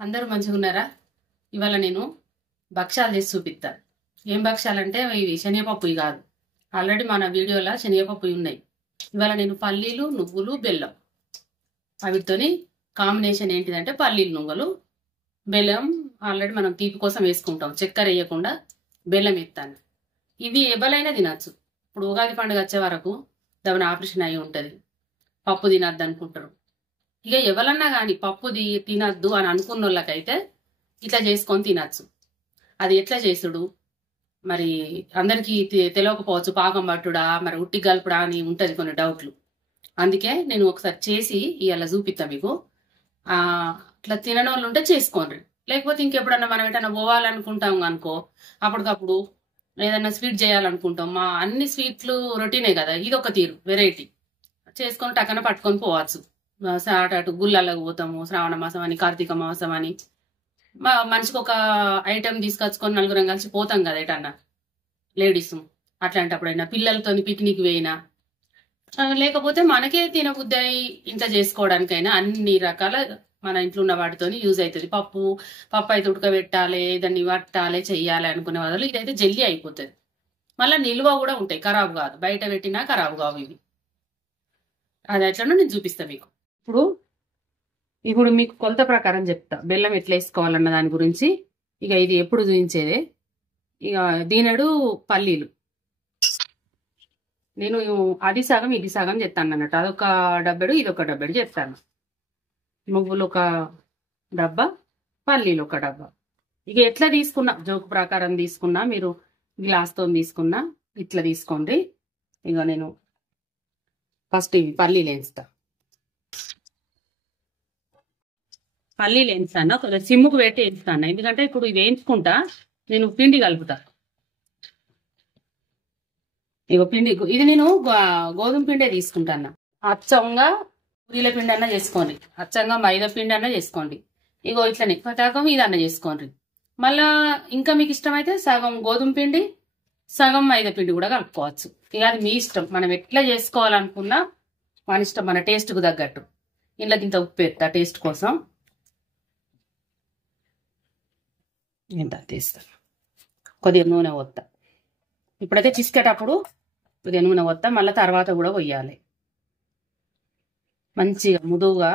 అందరూ మంచిగా ఉన్నారా? ఇవాళ నేను భక్షాలు చేసి చూపిస్తా. ఏం భక్షాలంటే ఇవి శనగపప్పు కాదు. ఆల్రెడీ మన వీడియోలో శనగపప్పు ఉన్నాయి. ఇవాళ నేను పల్లీలు, నువ్వులు, బెల్లం వీటితోని కాంబినేషన్ ఏంటిదంటే పల్లీలు, నువ్వులు, బెల్లం. ఆల్రెడీ మనం తీపి కోసం వేసుకుంటాం, చక్కెర వేయకుండా బెల్లం వేస్తాను. ఇవి ఎవరైనా తినచ్చు. ఇప్పుడు ఉగాది పండుగ వచ్చే వరకు దాని ఆపరేషన్ అయి ఉంటుంది, పప్పు తినద్దు అనుకుంటారు. ఇక ఎవరన్నా కానీ పప్పు తినద్దు అని అనుకున్న వాళ్ళకైతే ఇట్లా చేసుకొని తినచ్చు. అది ఎట్లా చేసుడు మరి అందరికీ తెలియకపోవచ్చు. పాకం పట్టుడా మరి ఉట్టి కలుపుడా అని ఉంటుంది కొన్ని డౌట్లు. అందుకే నేను ఒకసారి చేసి ఇవాళ చూపిస్తా మీకు. అట్లా తినని వాళ్ళు ఉంటే చేసుకోండి. లేకపోతే ఇంకెప్పుడన్నా మనం ఎటన్నా పోవాలనుకుంటాం అనుకో, అప్పటికప్పుడు ఏదన్నా స్వీట్ చేయాలనుకుంటాం. మా అన్ని స్వీట్లు రొటీనే కదా, ఇది ఒక తీరు వెరైటీ చేసుకొని టక్కన పట్టుకొని పోవచ్చు. అటు గుళ్ళలకు పోతాము, శ్రావణ మాసం అని, కార్తీక మాసం అని మనిషికి ఒక ఐటెం తీసుకొచ్చుకొని నలుగురం కలిసి పోతాం కదా ఎటన్నా లేడీస్. అట్లాంటప్పుడైనా పిల్లలతో పిక్నిక్ పోయినా, లేకపోతే మనకే తినబుద్ధి అయి ఇంట్లో చేసుకోవడానికైనా అన్ని రకాల మన ఇంట్లో ఉన్న వాటితో యూజ్ అవుతుంది. పప్పు అయితే ఉడకబెట్టాలి, దాన్ని పట్టాలి, చెయ్యాలి అనుకునే వాళ్ళు ఇదైతే జల్దీ అయిపోతుంది. మళ్ళీ నిల్వ కూడా ఉంటాయి, ఖరాబు కాదు. బయట పెట్టినా ఖరాబు కావు ఇవి. అది ఎట్లనో నేను చూపిస్తాను మీకు. ఇప్పుడు మీకు కొలత ప్రకారం చెప్తా, బెల్లం ఎట్లా వేసుకోవాలన్న దాని గురించి. ఇక ఇది ఎప్పుడు చూపించేదే. ఇక దీనడు పల్లీలు నేను అది సగం ఇది సగం చెప్తాను అన్నట్టు. అదొక డబ్బెడు, ఇదొక డబ్బెడు చెప్తాను. నువ్వులు ఒక డబ్బా, పల్లీలు ఒక డబ్బా. ఇక ఎట్లా తీసుకున్నా, జోకు ప్రకారం తీసుకున్నా, మీరు గ్లాస్తో తీసుకున్నా ఇట్లా తీసుకోండి. ఇక నేను ఫస్ట్ ఇవి పల్లీలు వేస్తా. పల్లీలు వేస్తాను, కొంచెం సిమ్ముకు పెట్టి వేస్తాను. ఎందుకంటే ఇప్పుడు ఇది వేయించుకుంటా నేను పిండి కలుపుతా. ఇగో పిండి, ఇది నేను గోధుమ పిండే తీసుకుంటాను. అచ్చంగా పూరీల పిండి అన్న చేసుకోండి, అచ్చంగా మైదా పిండి అన్న చేసుకోండి. ఇగో ఇట్లనే సగం ఇదన్న చేసుకోండి. మళ్ళా ఇంకా మీకు ఇష్టమైతే సగం గోధుమ పిండి, సగం మైదా పిండి కూడా కలుపుకోవచ్చు. ఇక అది మీ ఇష్టం, మనం ఎట్లా చేసుకోవాలనుకున్నా మన ఇష్టం, మన టేస్ట్కు తగ్గట్టు. ఇంట్లోకి ఇంత ఉప్పు వేస్తా టేస్ట్ కోసం. ఇంత తీస్తాను. కొద్దిగా నూనె పోస్తా. ఇప్పుడైతే చిసుకేటప్పుడు కొద్దిగా నూనె పోస్తా, మళ్ళీ తర్వాత కూడా పోయాలి. మంచిగా ముదువుగా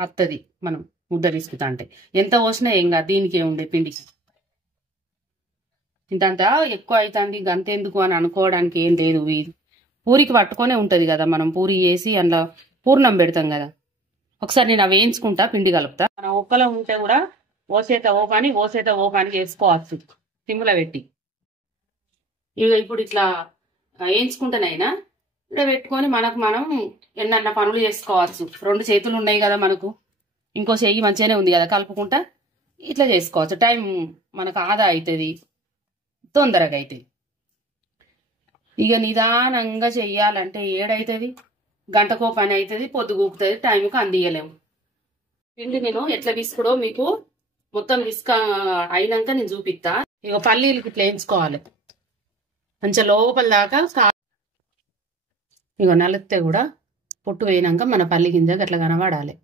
వస్తుంది మనం ముద్ద తీసుకుతా అంటే. ఎంత పోసినా ఏం కాదు, దీనికి ఏముంది పిండికి. ఇంతంత ఎక్కువ అవుతుంది గంతెందుకు అని అనుకోవడానికి ఏం లేదు. పూరికి పట్టుకొనే ఉంటుంది కదా, మనం పూరి వేసి అందులో పూర్ణం పెడతాం కదా. ఒకసారి నేను అవి వేయించుకుంటా, పిండి కలుపుతా. మనం ఒక్కలో ఉంటే కూడా ఓసేత ఓపాని చేసుకోవచ్చు సిమ్లో పెట్టి. ఇక ఇప్పుడు ఇట్లా వేయించుకుంటానైనా ఇక్కడ పెట్టుకొని మనం ఎన్నన్న పనులు చేసుకోవచ్చు. రెండు చేతులు ఉన్నాయి కదా మనకు, ఇంకో చెయ్యి మంచిగానే ఉంది కదా, కలుపుకుంటా ఇట్లా చేసుకోవచ్చు. టైం మనకు ఆదా అవుతుంది, తొందరగా అవుతుంది. ఇక నిదానంగా చెయ్యాలంటే ఏడవుతుంది, గంటకో పని అవుతుంది, పొద్దుగూపుతుంది, టైంకి అందియలేము. పిండి నేను ఎట్లా తీసుకుడో మీకు మొత్తం అయినాక నేను చూపిస్తా. ఇక పల్లీలకి ఇట్లా వేయించుకోవాలి మంచిగా లోపల దాకా. ఇక నలిస్తే కూడా పొట్టు వేయినాక మన పల్లి గింజ అట్లా కనబడాలి,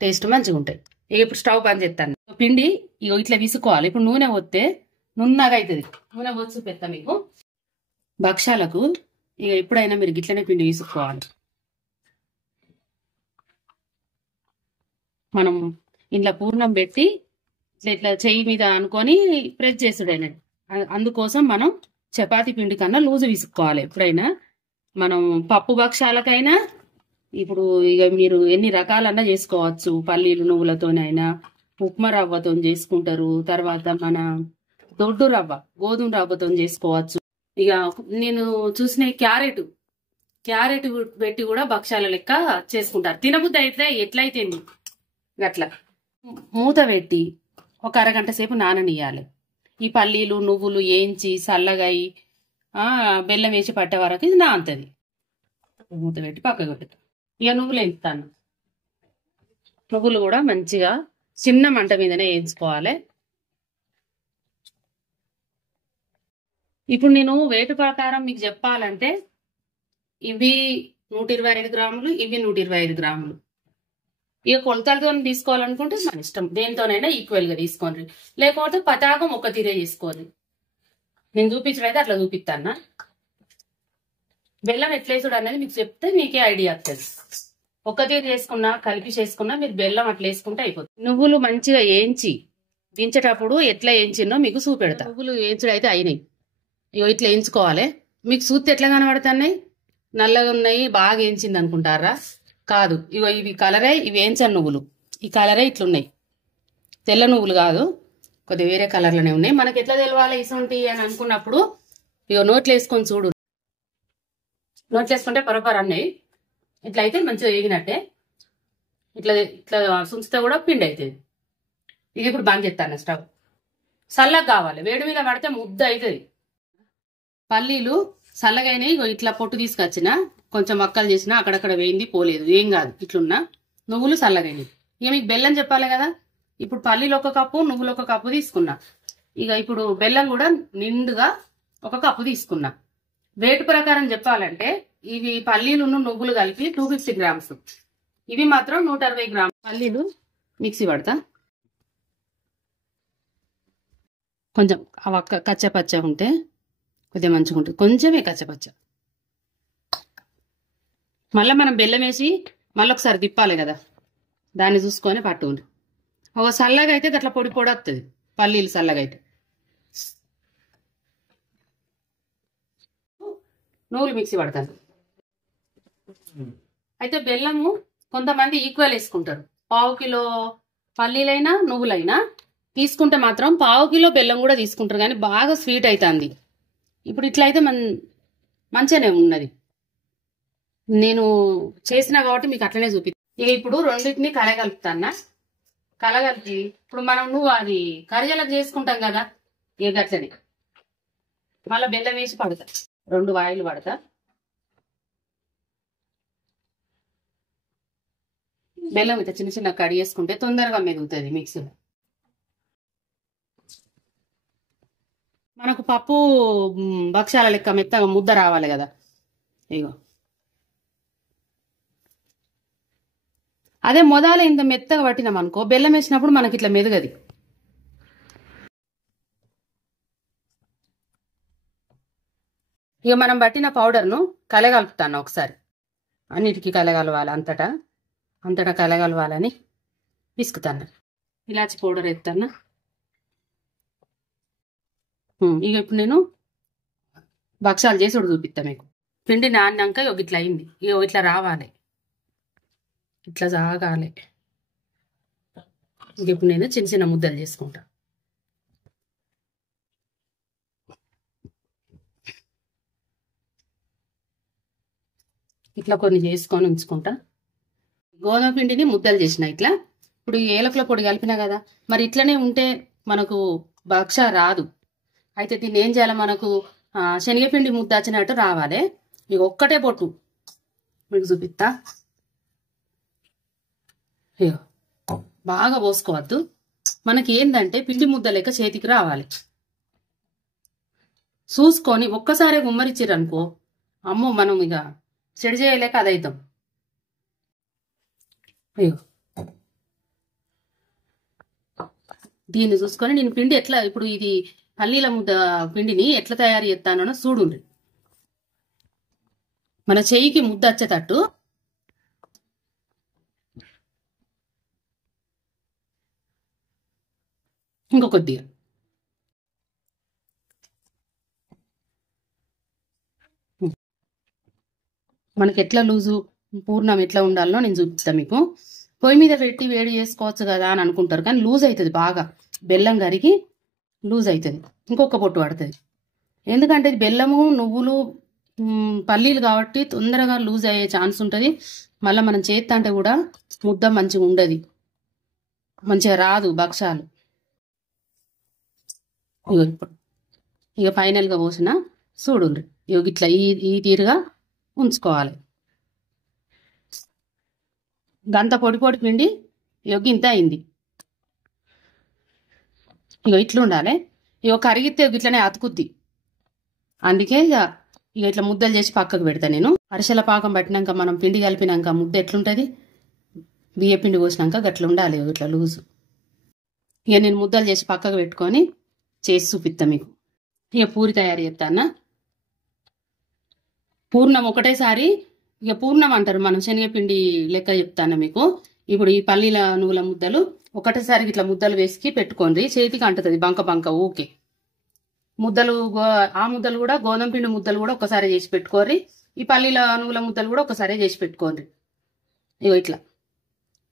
టేస్ట్ మంచిగా ఉంటాయి. ఇక ఇప్పుడు స్టవ్ బంద్ చేస్తాను. పిండి ఇక ఇట్లా విసుకోవాలి. ఇప్పుడు నూనె పోస్తే నున్నగా అవుతుంది. నూనె పోసి చూపిస్తా మీకు. భక్షాలకు ఇక ఎప్పుడైనా మీరు గిట్లనే పిండి విసుకోవాలి. మనం ఇంట్లో పూర్ణం పెట్టి ఇట్లా చెయ్యి మీద అనుకొని ప్రెస్ చేసుడైనా, అందుకోసం మనం చపాతీ పిండి కన్నా లూజు విసుకోవాలి. ఎప్పుడైనా మనం పప్పు భక్షాలకైనా ఇప్పుడు ఇక మీరు ఎన్ని రకాలన్నా చేసుకోవచ్చు. పల్లీలు నువ్వులతోనైనా, ఉప్మా రవ్వతో చేసుకుంటారు, తర్వాత మన దొడ్డు రవ్వ గోధుమ రవ్వతో చేసుకోవచ్చు. ఇక నేను చూసిన క్యారెట్ పెట్టి కూడా భక్షాల లెక్క చేసుకుంటారు. తినబుద్ధి అయితే ఎట్లయితే అట్లా మూత పెట్టి ఒక అరగంట సేపు నాననియాలి. ఈ పల్లీలు నువ్వులు వేయించి చల్లగాయి బెల్లం వేసి పట్టే వరకు ఇది నానుతుంది. మూత పెట్టి పక్కకు పెడతాను. ఇక నువ్వులు వేస్తాను. నువ్వులు కూడా మంచిగా చిన్న మంట మీదనే వేయించుకోవాలి. ఇప్పుడు నేను వేటు ప్రకారం మీకు చెప్పాలంటే ఇవి 125 గ్రాములు, ఇవి 125 గ్రాములు. ఇక కొలతలతో తీసుకోవాలనుకుంటే మన ఇష్టం, దేనితోనైనా ఈక్వల్ గా తీసుకోండి, లేకపోతే పతాకం ఒక తీరే తీసుకోండి. నేను చూపించడం అయితే అట్లా చూపిస్తాను. బెల్లం ఎట్లేసుడు అనేది మీకు చెప్తే మీకే ఐడియా వస్తుంది. ఒక తీరు చేసుకున్నా కలిపి చేసుకున్నా మీరు బెల్లం అట్లా వేసుకుంటే అయిపోతుంది. నువ్వులు మంచిగా వేయించి దించేటప్పుడు ఎట్లా వేయించినో మీకు చూపెడతా. నువ్వులు వేయించుడు అయితే అయినాయి, ఇగో ఇట్లా వేయించుకోవాలి. మీకు చూస్తే ఎట్లా కనబడుతున్నాయి, నల్లగా ఉన్నాయి, బాగా వేయించింది అనుకుంటారా? కాదు, ఇగో ఇవి కలరే, ఇవి వేయించని నువ్వులు, ఈ కలరే ఇట్లున్నాయి, తెల్ల నువ్వులు కాదు, కొద్దిగా వేరే కలర్లోనే ఉన్నాయి. మనకి ఎట్లా తెలవాలి ఇసుంటి అని అనుకున్నప్పుడు ఇగో నోట్లు వేసుకొని చూడు. నోట్లు వేసుకుంటే పొరపారు అన్నాయి, ఇట్లా అయితే మంచిగా వేగినట్టే. ఇట్లా ఇట్లా సుంచితే కూడా పిండి అవుతుంది. ఇది ఇప్పుడు బంద్ చేస్తాను స్టవ్. చల్లగా కావాలి, వేడి మీద పడితే ముద్ద అవుతుంది. పల్లీలు చల్లగైనాయి, ఇట్లా పొట్టు తీసుకొచ్చిన కొంచెం మక్కలు చేసిన అక్కడక్కడ వేయింది, పోలేదు, ఏం కాదు. ఇట్లున్నా నువ్వులు చల్లగైనాయి. ఇక మీకు బెల్లం చెప్పాలి కదా, ఇప్పుడు పల్లీలు 1 కప్పు, నువ్వులు 1 కప్పు తీసుకున్నా. ఇక ఇప్పుడు బెల్లం కూడా నిండుగా 1 కప్పు తీసుకున్నా. వెయిట్ ప్రకారం చెప్పాలంటే ఇవి పల్లీలు నువ్వులు కలిపి 250 గ్రామ్స్, ఇవి మాత్రం 160 గ్రామ్స్. పల్లీలు మిక్సీ పడతా, కొంచెం కచ్చపచ్చ ఉంటే కొద్దిగా మంచిగా ఉంటుంది, కొంచెమే కచ్చపచ్చ. మళ్ళీ మనం బెల్లం వేసి మళ్ళీ ఒకసారి తిప్పాలి కదా, దాన్ని చూసుకొని పట్టుకుంది. ఒక చల్లగా అయితే అట్లా పొడి పొడి వస్తుంది, పల్లీలు చల్లగా అయితే. నువ్వులు మిక్సీ పడతాను. అయితే బెల్లము కొంతమంది ఈక్వల్ వేసుకుంటారు, 1/2 కిలో పల్లీలైనా నువ్వులైనా తీసుకుంటే మాత్రం 1/2 కిలో బెల్లం కూడా తీసుకుంటారు, కానీ బాగా స్వీట్ అవుతుంది. ఇప్పుడు ఇట్లా అయితే మంచిగానే ఉన్నది, నేను చేసిన కాబట్టి మీకు అట్లనే చూపిస్తాను. ఇక ఇప్పుడు రెండింటిని కలగలుపుతాను. కలగలిపి ఇప్పుడు మనం అది కరిజలకు చేసుకుంటాం కదా, ఇక అట్లనే మళ్ళీ బెల్లం వేసి పడతా, 2 వాయిలు పడతా. బెల్లం ఇట్లా చిన్న చిన్న కడి చేసుకుంటే తొందరగా మెదుగుతుంది మిక్సీలో. మనకు పప్పు భక్షాల లెక్క మెత్తగా ముద్ద రావాలి కదా, ఇగో అదే మొదల ఇంత మెత్తగా పట్టినాం అనుకో, బెల్లం వేసినప్పుడు మనకి ఇట్లా మెదగది. ఇక మనం పట్టిన పౌడర్ను కలగలుపుతాను ఒకసారి, అన్నిటికీ కలగలవాలి, అంతటా కలగలవాలని పిసుకుతాను. ఇలాచి పౌడర్ ఎత్తాను. ఇక ఇప్పుడు నేను భక్షాలు చేసి చూపిస్తా మీకు. పిండి నాన్నాక ఇట్లా అయింది, ఇట్లా రావాలి, ఇట్లా సాగాలి. ఇక ఇప్పుడు నేను చిన్న చిన్న ముద్దలు చేసుకుంటా. ఇట్లా కొన్ని చేసుకొని ఉంచుకుంటా. గోధుమ పిండిని ముద్దలు చేసిన ఇట్లా. ఇప్పుడు ఏలకుల పొడి కలిపినా కదా, మరి ఇట్లనే ఉంటే మనకు భక్ష రాదు. అయితే దీన్ని ఏం చేయాలి, మనకు శనగపిండి ముద్ద వచ్చినట్టు రావాలి. ఇక ఒక్కటే పొట్టు మీకు చూపిస్తా. ఇక బాగా పోసుకోవద్దు, మనకి ఏంటంటే పిండి ముద్ద లెక్క చేతికి రావాలి. చూసుకొని ఒక్కసారి గుమ్మరిచ్చిర్రు అనుకో, అమ్మో మనం ఇక చెడు చేయలేక అదైతాం. అయ్యో దీన్ని చూసుకొని నేను పిండి ఎట్లా, ఇప్పుడు ఇది పల్లీల ముద్ద పిండిని ఎట్లా తయారు చేస్తానో చూడుండ్రి. మన చెయ్యికి ముద్ద వచ్చేటట్టు ఇంకో కొద్దిగా మనకి ఎట్లా లూజు పూర్ణం ఎట్లా ఉండాలో నేను చూపిస్తాను మీకు. పొయ్యి మీద పెట్టి వేడి చేసుకోవచ్చు కదా అని అనుకుంటారు, కానీ లూజ్ అవుతుంది బాగా, బెల్లం కరిగి లూజ్ అవుతుంది, ఇంకొక పొట్టు పడుతుంది. ఎందుకంటే బెల్లము నువ్వులు పల్లీలు కాబట్టి తొందరగా లూజ్ అయ్యే ఛాన్స్ ఉంటుంది. మళ్ళీ మనం చేస్తా అంటే కూడా ముద్ద మంచిగా ఉండదు, మంచిగా రాదు భక్షాలు. ఇక ఫైనల్గా పోసిన చూడుండ్రి, ఇక ఇట్లా ఈ తీరుగా ఉంచుకోవాలి. గంత పొడి పొడి పిండి ఇక ఇంత అయింది. ఇక ఇట్లా ఉండాలి, ఇక కరిగితే ఇట్లనే అతుకుద్ది. అందుకే ఇక ఇట్లా ముద్దలు చేసి పక్కకు పెడతా నేను. అరిసెల పాకం పట్టినాక మనం పిండి కలిపినాక ముద్ద ఎట్లుంటుంది, బియ్య పిండి పోసినాక గట్ల ఉండాలి, ఇట్లా లూజు. ఇక నేను ముద్దలు చేసి పక్కకు పెట్టుకొని చేసి చూపిస్తా మీకు. ఇక పూరి తయారు చేస్తానా. పూర్ణం ఒకటేసారి, ఇక పూర్ణం అంటారు, మనం శనగపిండి లెక్క చెప్తాను మీకు. ఇప్పుడు ఈ పల్లీల నువ్వుల ముద్దలు ఒకటేసారి ఇట్లా ముద్దలు వేసి పెట్టుకోండి, చేతికి అంటుతుంది బంక బంక. ఓకే, ముద్దలు ఆ ముద్దలు కూడా గోధుమ పిండి ముద్దలు కూడా ఒకసారి చేసి పెట్టుకోండి. ఈ పల్లీల నువ్వుల ముద్దలు కూడా ఒకసారి చేసి పెట్టుకోండి. ఇగో ఇట్లా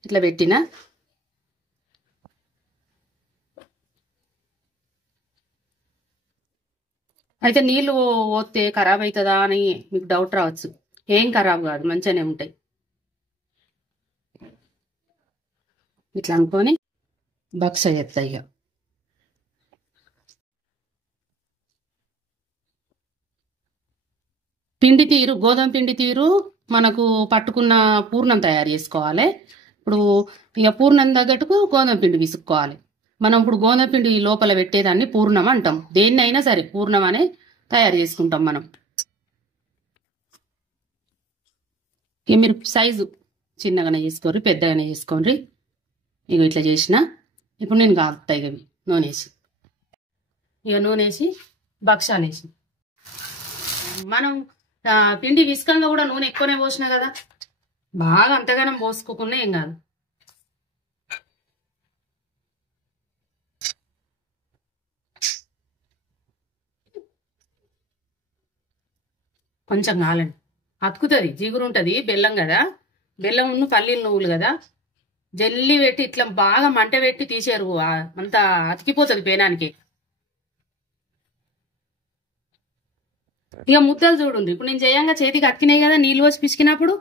ఇట్లా పెట్టిన. అయితే నీళ్లు పోతే ఖరాబ్ అవుతుందా అని మీకు డౌట్ రావచ్చు. ఏం ఖరాబ్ కాదు, మంచిగానే ఉంటాయి. ఇట్లా అనుకొని బక్స చేస్తా. ఇక పిండి తీరు, గోధుమ పిండి తీరు మనకు పట్టుకున్న పూర్ణం తయారు చేసుకోవాలి. ఇప్పుడు ఇక పూర్ణం తగ్గట్టుకు గోధుమ పిండి విసుక్కోవాలి. మనం ఇప్పుడు గోధుమ పిండి లోపల పెట్టేదాన్ని పూర్ణం అంటాం. దేన్నైనా సరే పూర్ణం అనే తయారు చేసుకుంటాం మనం. ఇక మీరు సైజు చిన్నగానే చేసుకోండి, పెద్దగానే చేసుకోండి. ఇక ఇట్లా చేసిన. ఇప్పుడు నేను కాలుతా ఇక నూనె వేసి, ఇక నూనె వేసి భక్షాలు వేసి. మనం పిండి విసుకంగా కూడా నూనె ఎక్కువనే పోసినా కదా, బాగా అంతగానం పోసుకోకుండా ఏం కాదు. కొంచెం కాలండి, అతుకుతుంది, జిగురు ఉంటుంది. బెల్లం కదా, బెల్లం ఉన్న పల్లీలు నువ్వులు కదా, జల్లి పెట్టి ఇట్లా బాగా మంట పెట్టి తీసారు, అంతా అతికిపోతుంది పేనానికి. ఇక ముద్దలు చూడండి, ఇప్పుడు నేను చేయంగా చేతికి అతికినాయి కదా, నీళ్ళు పోసి పిసికినప్పుడు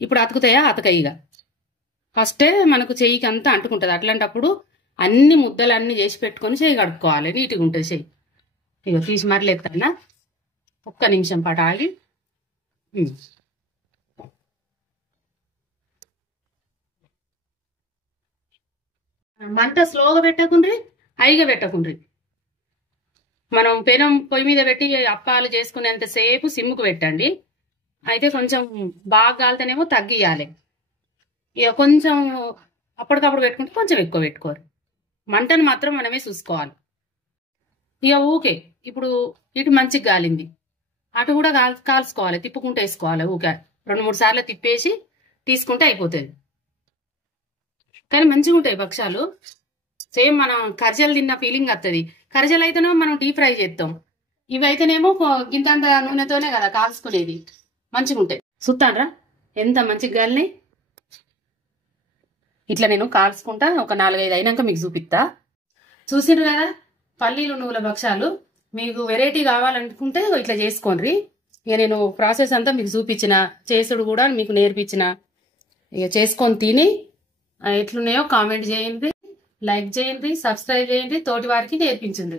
ఇప్పుడు అతుకుతాయా? అతకాయి. ఇక ఫస్టే మనకు చెయ్యికి అంతా అంటుకుంటుంది. అట్లాంటప్పుడు అన్ని ముద్దలు అన్ని చేసి పెట్టుకొని చెయ్యి కడుక్కోవాలి, నీట్గా ఉంటుంది చెయ్యి. ఇక తీసి మరలేస్తానా, ఒక్క నిమిషం పాటు ఆగి. మంట స్లోగా పెట్టకుండ్రి, హైగా పెట్టకుండ్రి. మనం పెనం పొయ్యి మీద పెట్టి అప్పాలు చేసుకునేంతసేపు సిమ్ముకు పెట్టండి. అయితే కొంచెం బాగా కాలితేనేమో తగ్గియాలి. ఇక కొంచెం అప్పటికప్పుడు పెట్టుకుంటే కొంచెం ఎక్కువ పెట్టుకోరు. మంటను మాత్రం మనమే చూసుకోవాలి. ఇక ఊకే ఇప్పుడు ఇటు మంచిగా గాలింది, అటు కూడా కాల్చుకోవాలి, తిప్పుకుంటూ వేసుకోవాలి. ఊకే 2-3 సార్లు తిప్పేసి తీసుకుంటే అయిపోతుంది. కానీ మంచిగా ఉంటాయి భక్షాలు. సేమ్ మనం కర్జలు తిన్న ఫీలింగ్ వస్తుంది. కర్జలు అయితేనేమో మనం డీప్ ఫ్రై చేస్తాం, ఇవి అయితేనేమో గింతంత నూనెతోనే కదా కాల్చుకునేది. మంచిగా ఉంటాయి. చూస్తానరా ఎంత మంచిగా గాలినాయి. ఇట్లా నేను కాల్చుకుంటా ఒక 4-5 అయినాక మీకు చూపిస్తా. చూసిర్రు కదా పల్లీలు నువ్వుల భక్షాలు. మీకు వెరైటీ కావాలనుకుంటే ఇట్లా చేసుకోండి. ఇక నేను ప్రాసెస్ అంతా మీకు చూపించిన, చేసుడు కూడా మీకు నేర్పించిన. ఇక చేసుకొని తిని ఎట్లున్నాయో కామెంట్ చేయండి, లైక్ చేయండి, సబ్స్క్రైబ్ చేయండి, తోటి వారికి నేర్పించండి.